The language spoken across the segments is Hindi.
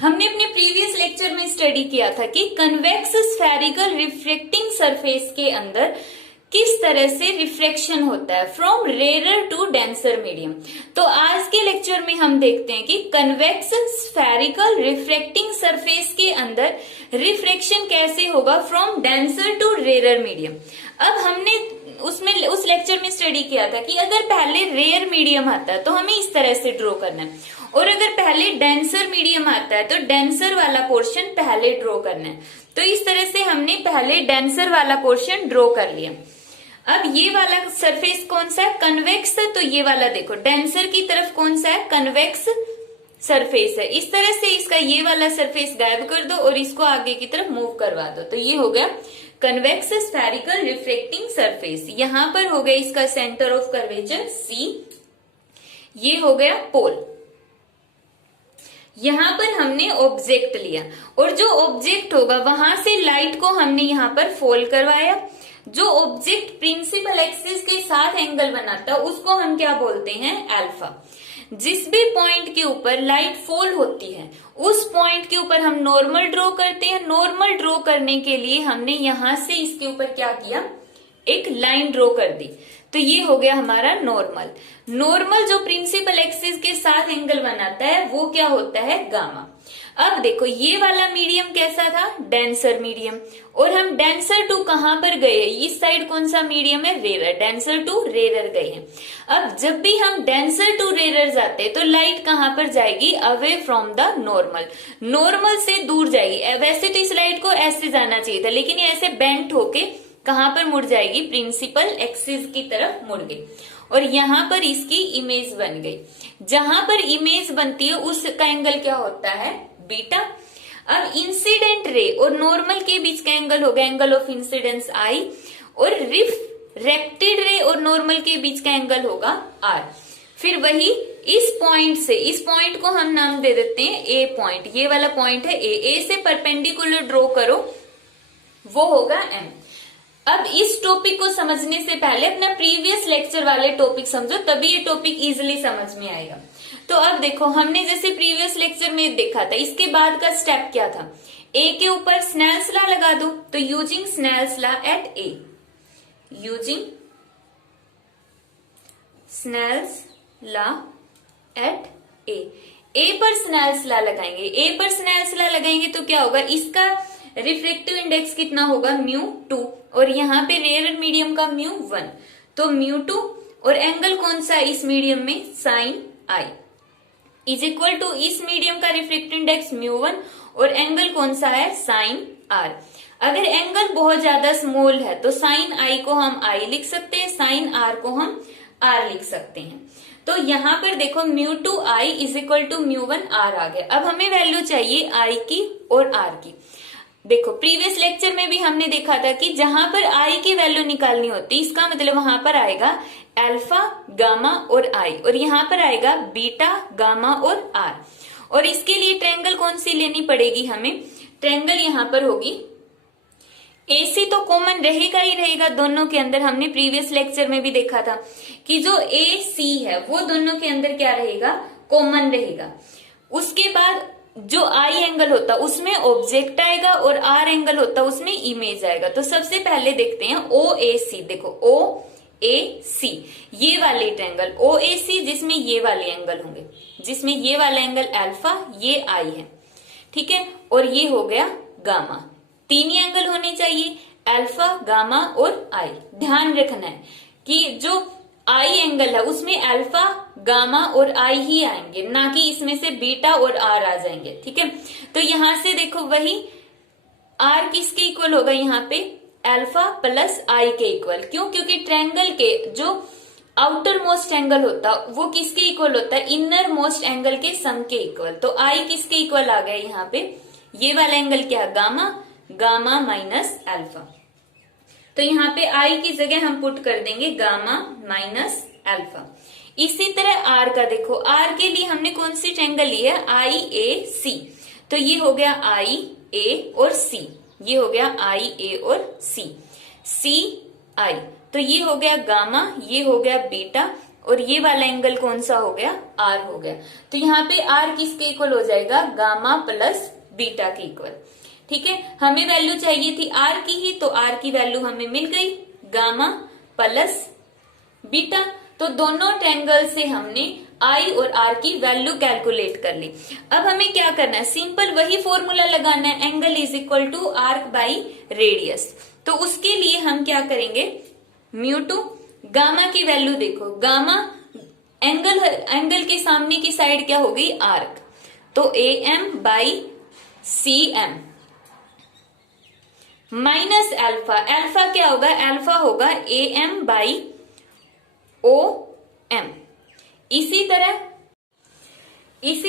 हमने अपने प्रीवियस लेक्चर में स्टडी किया था कि कन्वेक्स स्फेरिकल रिफ्लेक्टिंग सरफेस के अंदर किस तरह से रिफ्रैक्शन होता है from rare to denser medium. तो आज के लेक्चर में हम देखते हैं कि कन्वेक्स स्फेरिकल रिफ्रैक्टिंग सरफेस के अंदर रिफ्रैक्शन कैसे होगा from denser to rare medium. अब हमने उस लेक्चर में स्टडी किया था कि अगर पहले रेयर मीडियम आता है तो हमें इस तरह से ड्रॉ करना है, और अगर पहले डेंसर मीडियम आता है तो डेंसर वाला पोर्शन पहले ड्रॉ करना है। तो इस तरह से हमने पहले डेंसर वाला पोर्शन ड्रॉ कर लिया। अब ये वाला सरफेस कौन सा है, कन्वेक्स है, तो ये वाला देखो डेंसर की तरफ कौन सा है, कन्वेक्स सरफेस है। इस तरह से इसका ये वाला सरफेस गायब कर दो और इसको आगे की तरफ मूव करवा दो, तो ये हो गया कन्वेक्स स्फेरिकल रिफ्लेक्टिंग सरफेस। यहां पर हो गया इसका सेंटर ऑफ कर्वेचर C, ये हो गया पोल। यहां पर हमने ऑब्जेक्ट लिया और जो ऑब्जेक्ट होगा वहां से लाइट को हमने यहां पर फॉल करवाया। जो ऑब्जेक्ट प्रिंसिपल एक्सिस के साथ एंगल बनाता है उसको हम क्या बोलते हैं, अल्फा। जिस भी पॉइंट के ऊपर लाइट फॉल होती है उस पॉइंट के ऊपर हम नॉर्मल ड्रॉ करते हैं। नॉर्मल ड्रॉ करने के लिए हमने यहां से इसके ऊपर क्या किया, एक लाइन ड्रॉ कर दी, तो ये हो गया हमारा नॉर्मल। नॉर्मल जो प्रिंसिपल एक्सिस के साथ एंगल बनाता है वो क्या होता है, गामा। अब देखो ये वाला मीडियम कैसा था, डेंसर मीडियम, और हम डेंसर टू कहां पर गए, इस साइड कौन सा मीडियम है, रेयर, डेंसर टू रेयर गए हैं। अब जब भी हम डेंसर टू रेयर जाते हैं तो लाइट कहां पर जाएगी, away from the normal, normal से दूर जाएगी। वैसे तो इस लाइट को ऐसे जाना चाहिए था, लेकिन ये ऐसे बेंट होके कहां पर मुड़ जाएगी, प्रिंसिपल एक्सिस की तरफ मुड़ गई, और यहां पर इसकी इमेज बन गई। जहां पर इमेज बनती है उसका एंगल क्या होता है, बीटा। अब इंसिडेंट रे और नॉर्मल के बीच का एंगल होगा एंगल ऑफ इंसिडेंस I, और रिफ्रैक्टेड रे और नॉर्मल के बीच का एंगल होगा R। फिर वही इस पॉइंट से, इस पॉइंट को हम नाम दे देते हैं A पॉइंट, ये वाला पॉइंट है A से परपेंडिकुलर ड्रॉ करो, वो होगा M। अब इस टॉपिक को समझने से पहले अपना प्रीवियस लेक्चर वाले टॉपिक समझो, तभी ये टॉपिक इजीली समझ में आएगा। तो अब देखो हमने जैसे प्रीवियस लेक्चर में देखा था, इसके बाद का स्टेप क्या था, A के ऊपर स्नेल्स लॉ लगा दो। तो using Snell's law at A, using Snell's law at A पर स्नेल्स लॉ लगाएंगे। A पर स्नेल्स लॉ लगाएंगे तो क्या होगा, इसका रिफ्रैक्टिव इंडेक्स कितना होगा, μ2, और यहाँ पे रेयर मीडियम का μ1, तो μ2 और एंगल कौन सा इस मीडियम में, sine I is equal to इस मीडियम का रिफ्रैक्टिव इंडेक्स μ1 और एंगल कौन सा है, साइन R। अगर एंगल बहुत ज्यादा स्मॉल है तो साइन I को हम I लिख सकते हैं, साइन R को हम R लिख सकते हैं। तो यहाँ पर देखो μ2I is equal to μ1R आ गया। अब हमें वैल्यू चाहिए I की और R की। देखो प्रीवियस लेक्चर में भी हमने देखा था कि जहां पर I की वैल्यू निकालनी होती, इसका मतलब वहां पर आएगा अल्फा, गामा और I, और यहाँ पर आएगा बीटा, गामा और R। और इसके लिए ट्रायंगल कौन सी लेनी पड़ेगी हमें, ट्रायंगल यहाँ पर होगी AC, तो कॉमन रहेगा ही रहेगा दोनों के अंदर। हमने प्रीवियस लेक्चर में भी देखा था कि जो AC है वो दोनों के अंदर क्या रहेगा, कॉमन रहेगा। उसके बाद जो I एंगल होता उसमें ऑब्जेक्ट आएगा और R एंगल होता उसमें इमेज आएगा। तो सबसे पहले देखते हैं OAC, देखो OAC ये वाले ट्रायंगल OAC जिसमें ये वाले एंगल होंगे, जिसमें ये वाला एंगल अल्फा, ये I है, ठीक है, और ये हो गया गामा। तीन ही एंगल होने चाहिए, अल्फा, गामा और I। ध्यान रखना है कि जो I एंगल है उसमें अल्फा, गामा और I ही आएंगे, ना कि इसमें से बीटा और R आ जाएंगे, ठीक है। तो यहां से देखो वही R किसके इक्वल होगा, यहाँ पे अल्फा प्लस I के इक्वल। क्यों, क्योंकि ट्रायंगल के जो आउटर मोस्ट एंगल होता वो किसके इक्वल होता है, इनर मोस्ट एंगल के सम के इक्वल। तो I किसके इक्वल आ गया यहाँ पे, ये वाला एंगल क्या है, गामा, गामा माइनस अल्फा। तो यहाँ पे I की जगह हम पुट कर देंगे गामा माइनस अल्फा। इसी तरह R का देखो, R के लिए हमने कौन सी ट्रायंगल ली है, IAC, तो ये हो गया IA और C, ये हो गया IA और C, CI, तो ये हो गया गामा, ये हो गया बीटा, और ये वाला एंगल कौन सा हो गया, आर हो गया। तो यहाँ पे आर किसके इक्वल हो जाएगा, गामा प्लस बीटा के इक्वल। ठीक है, हमें वैल्यू चाहिए थी आर की ही, तो आर की वैल्यू हमें मिल गई, गामा प्लस बीटा। तो दोनों ट्रायंगल से हमने आई और आर की वैल्यू कैलकुलेट कर ली। अब हमें क्या करना है, सिंपल वही फॉर्मूला लगाना है, angle is equal to arc by radius. तो उसके लिए हम क्या करेंगे, म्यू2, गामा की वैल्यू देखो, गामा एंगल के सामने की साइड क्या हो गई, आर्क, तो A M by C M minus alpha, alpha क्या होगा, एल्फा होगा A M by O M. इसी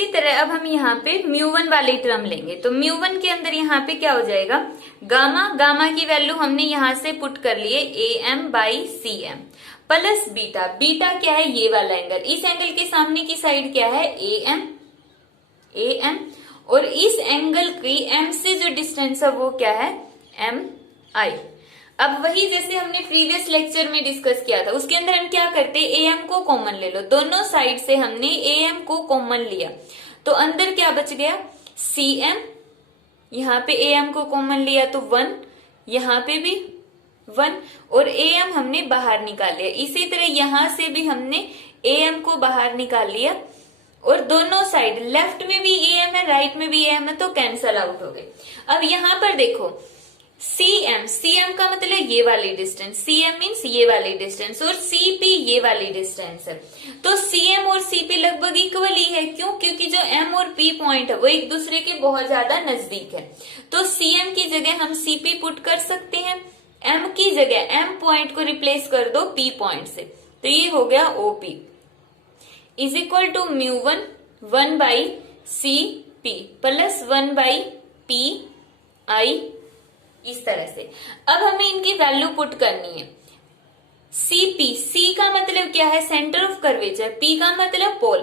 तरह अब हम यहाँ पे म्यू1 वाली टर्म लेंगे, तो म्यू1 के अंदर यहाँ पे क्या हो जाएगा, गामा की वैल्यू हमने यहां से पुट कर लिए A M by C M plus beta, beta क्या है, ये वाला एंगल, इस एंगल के सामने की साइड क्या है, ए एम, और इस एंगल की एम से जो डिस्टेंस है वो क्या है, एम आई। अब वही जैसे हमने प्रीवियस लेक्चर में डिस्कस किया था, उसके अंदर हम क्या करते हैं, ए एम को कॉमन ले लो, दोनों साइड से हमने ए एम को कॉमन लिया, तो अंदर क्या बच गया, सी एम, यहाँ पे ए एम को कॉमन लिया तो 1, यहाँ पे भी 1, और ए एम हमने बाहर निकाल लिया। इसी तरह यहां से भी हमने ए एम को बाहर निकाल लिया, और दोनों साइड, लेफ्ट में भी ए एम है, राइट में भी ए एम है, तो कैंसल आउट हो गए। अब यहां पर देखो सी एम का मतलब ये वाली डिस्टेंस, सी एम मीन्स ये वाली डिस्टेंस, और सी पी ये वाली डिस्टेंस है, तो सी एम और सी पी लगभग इक्वल ही है। क्यों, क्योंकि जो एम और पी पॉइंट है वो एक दूसरे के बहुत ज्यादा नजदीक है, तो सी एम की जगह हम सी पी पुट कर सकते हैं, एम की जगह एम पॉइंट को रिप्लेस कर दो पी पॉइंट से, तो ये हो गया OP is equal to mu 1 by C P plus 1 by P I, इस तरह से। अब हमें इनकी वैल्यू पुट करनी है, सीपी, सी का मतलब क्या है, सेंटर ऑफ कर्वेचर, पी का मतलब पोल,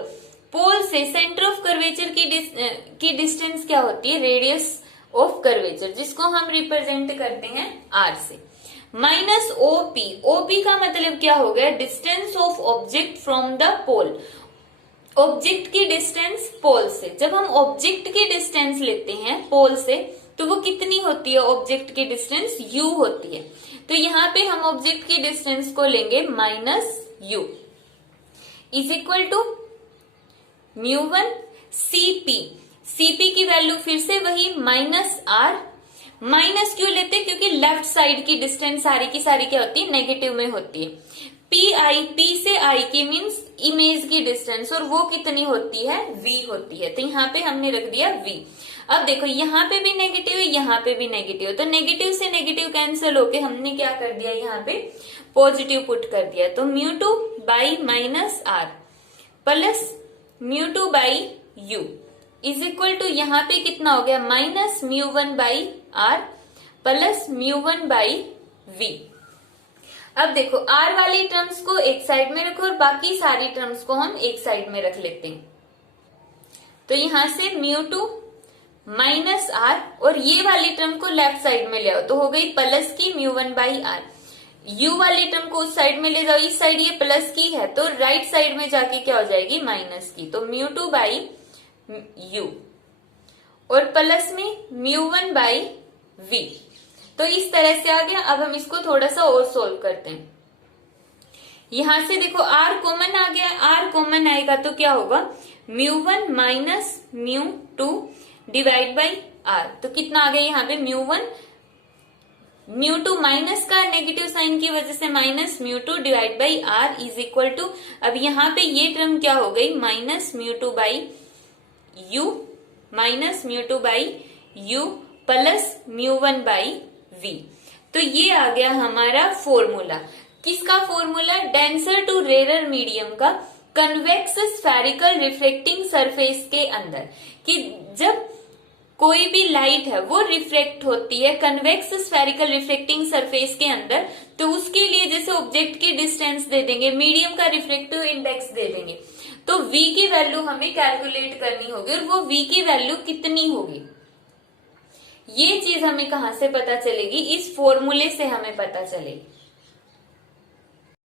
पोल से सेंटर ऑफ कर्वेचर की डिस्टेंस क्या होती है, रेडियस ऑफ कर्वेचर, जिसको हम रिप्रेजेंट करते हैं आर से, माइनस ओपी, ओपी का मतलब क्या हो गया, distance of object from the pole, object की डिस्टेंस पोल से। जब हम ऑब्जेक्ट की डिस्टेंस लेते हैं पोल से तो वो कितनी होती है, ऑब्जेक्ट की डिस्टेंस u होती है, तो यहाँ पे हम ऑब्जेक्ट की डिस्टेंस को लेंगे minus u is equal to म्यू1 सीपी, सीपी की वैल्यू फिर से वही माइनस आर, माइनस क्यों लेते, क्योंकि लेफ्ट साइड की डिस्टेंस सारी की सारी क्या होती है, नेगेटिव में होती है, पी आई, पी से आई की मीन्स इमेज की डिस्टेंस, और वो कितनी होती है, v होती है, तो यहाँ पे हमने रख दिया v। अब देखो यहाँ पे भी नेगेटिव है, यहाँ पे भी नेगेटिव है, तो नेगेटिव से नेगेटिव कैंसिल होके हमने क्या कर दिया, यहाँ पे पॉजिटिव पुट कर दिया, तो म्यू2 बाई माइनस आर प्लस म्यू2 by U is equal to यहाँ पे कितना हो गया, माइनस म्यू1 बाई आर प्लस म्यू1 बाई वी। अब देखो आर वाली टर्म्स को एक साइड में रखो और बाकी सारी टर्म्स को हम एक साइड में रख लेते हैं, तो यहां से म्यू2 माइनस आर, और ये वाली टर्म को लेफ्ट साइड में ले आओ, तो हो गई प्लस की म्यू1 बाई आर, यू वाली टर्म को उस साइड में ले जाओ, इस साइड ये प्लस की है तो राइट साइड में जाके क्या हो जाएगी, माइनस की, तो म्यू2 बाई यू, और प्लस में म्यू1 बाई वी। तो इस तरह से आ गया। अब हम इसको थोड़ा सा और सोल्व करते हैं। यहां से देखो r कॉमन आ गया, r कॉमन आएगा तो क्या होगा, म्यू1 माइनस म्यू2 डिवाइड बाई r, तो कितना आ गया यहाँ पे म्यू1, म्यू2 माइनस का नेगेटिव साइन की वजह से माइनस म्यू2 divide by r is equal to, अब यहाँ पे ये टर्म क्या हो गई, माइनस म्यू2 बाई यू, माइनस म्यू2 बाई यू प्लस म्यू1 बाई v। तो ये आ गया हमारा फॉर्मूला, किसका formula, denser to rare medium का कन्वेक्स स्फेरिकल रिफ्लेक्टिंग सरफेस के अंदर, कि जब कोई भी लाइट है वो रिफ्लेक्ट होती है कन्वेक्स स्फेरिकल रिफ्लेक्टिंग सरफेस के अंदर, तो उसके लिए जैसे ऑब्जेक्ट की डिस्टेंस दे देंगे, मीडियम का रिफ्लेक्टिव इंडेक्स दे देंगे, तो v की वैल्यू हमें कैलकुलेट करनी होगी, और वो v की वैल्यू कितनी होगी, ये चीज हमें कहां से पता चलेगी, इस फॉर्मूले से हमें पता चलेगी।